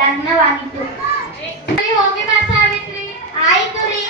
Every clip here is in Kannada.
ಲಗ್ನವಾಗಿತ್ತು. ಹೋಗಿ ಬಾ ಸಾವಿತ್ರಿ. ಆಯ್ತು ರೀ.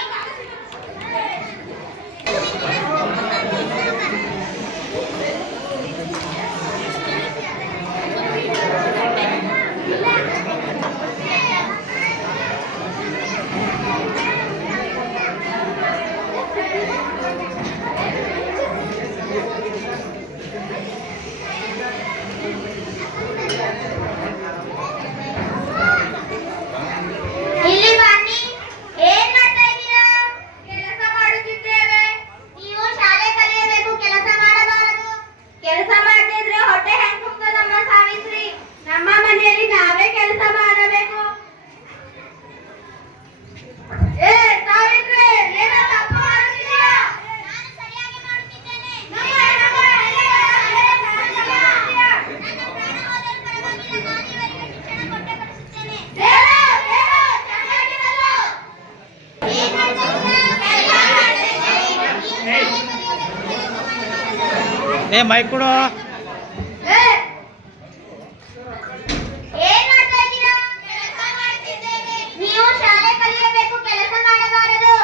ಏ ಮೈಕ್ ಕೊಡು. ನೀವು ಶಾಲೆ ಕಲಿಯಬೇಕು, ಕೆಲಸ ಮಾಡಬಾರದು.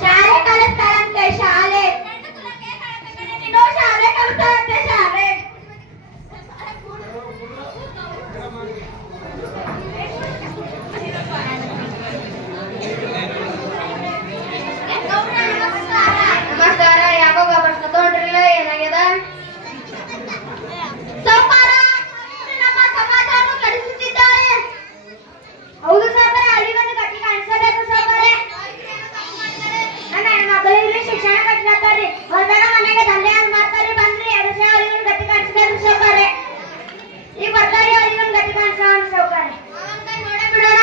ಶಾಲೆ ಕಲಿಸ್ತಾರಂತೆ, ಶಾಲೆ ಶಾಲೆ ಕಲಿಸ್ತಾರಂತೆ, ಶಾಲೆ. ನಮಸ್ಕಾರ. ಯಾವಾಗ ಪ್ರಶ್ನೆ ತಗೊಂಡ್ರಿಲ್ಲ? ಏನಾಗ್ಯದ? ನಮ್ಮ ಸಮಾಜವನ್ನು ಕೆಡಿಸುತ್ತಿದ್ದಾರೆ. ಹೌದು ಸಾವುಕಾರ, ಅಲ್ಲಿಗೊಂದು ಗಟ್ಟಿ ಕಾಣಿಸಬೇಕು ಸಾವುಕಾರೆ. ನನ್ನ ಹೆಣ್ಮಕ್ಳಿಗೆ ಶಿಕ್ಷಣ ಕಟ್ಟಿಸ್ತಾರೆ, ಹೊರಗಡೆ ಮನೆಗೆ ದಂಧೆ ಮಾಡ್ತಾರೆ. ಬಂದ್ರಿ ಅದಕ್ಕೆ ಅಲ್ಲಿಗೊಂದು ಗಟ್ಟಿ ಕಾಣಿಸ್ಬೇಕು ಸಾವುಕಾರೆ. ಈಗ ಬರ್ತಾರೆ, ಅಲ್ಲಿಗೊಂದು ಗಟ್ಟಿ ಕಾಣಿಸೋಣ ಸಾವುಕಾರೆ. ನೋಡೇ ಬಿಡೋಣ.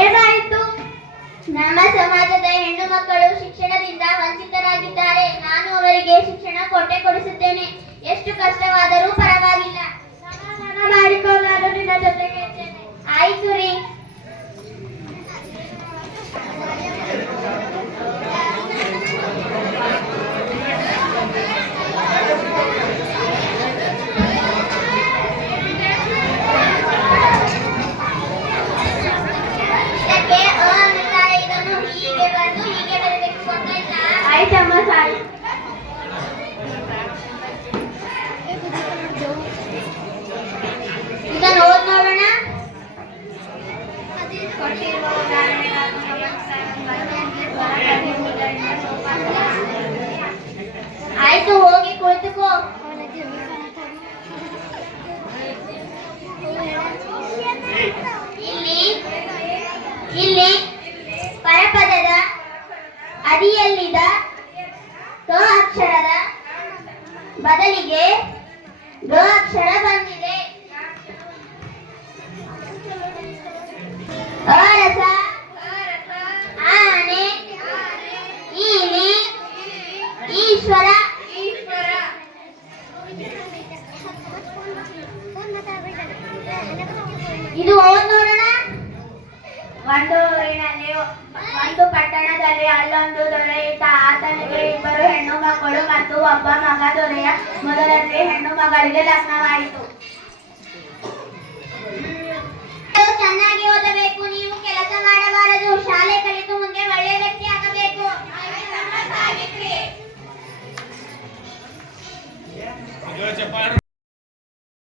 ಏನಾಯಿತು? ನಮ್ಮ ಸಮಾಜದ ಹೆಣ್ಣು ಮಕ್ಕಳು ಶಿಕ್ಷಣದಿಂದ ವಂಚಿತರಾಗಿದ್ದಾರೆ. ನಾನು ಅವರಿಗೆ ಶಿಕ್ಷಣ ಕೊಡಿಸುತ್ತೇನೆ. ಎಷ್ಟು ಕಷ್ಟವಾದರೂ ಪರವಾಗಿಲ್ಲ. ಸಮಾಧಾನ ಮಾಡಿಕೊಳ್ಳಲು ನಿನ್ನ ಜೊತೆಗೆ ಇದ್ದೇನೆ. ಆಯ್ತು ರೀ. ಆಯ್ತಮ್ಮ, ಸಾರಿ. ಇದನ್ನು ಓದ್ ನೋಡೋಣ. ಆಯ್ತು, ಹೋಗಿ ಕುಳಿತುಕೋ. ಇಲ್ಲಿ ಪರಪದದ ಅಡಿಯಲ್ಲಿದ್ದ ಕ ಅಕ್ಷರದ ಬದಲಿಗೆ ಗ ಅಕ್ಷರ ಬಂದಿದೆ. ಅರಸ, ಆನೆ, ಈನೆ, ಈಶ್ವರ. ಇದು ಓದ್ ನೋಡೋಣ. ಒಂದು ಪಟ್ಟಣದಲ್ಲಿ ಅಲ್ಲೊಂದು ದೊರೆ ಇದ್ದ. ಆತನಿಗೆ ಇಬ್ಬರು ಹೆಣ್ಣು ಮಕ್ಕಳು ಮತ್ತು ಒಬ್ಬ ಮಗ. ದೊರೆಯ ಮೊದಲನೇ ಹೆಣ್ಣು ಮಗಳಿಗೆ ಲಗ್ನವಾಯಿತು. ಚೆನ್ನಾಗಿ ಓದಬೇಕು, ನೀವು ಕೆಲಸ ಮಾಡಬಾರದು. ಶಾಲೆ ಕಲಿತು ಮುಂದೆ ಒಳ್ಳೆಯ ವ್ಯಕ್ತಿ ಆಗಬೇಕು.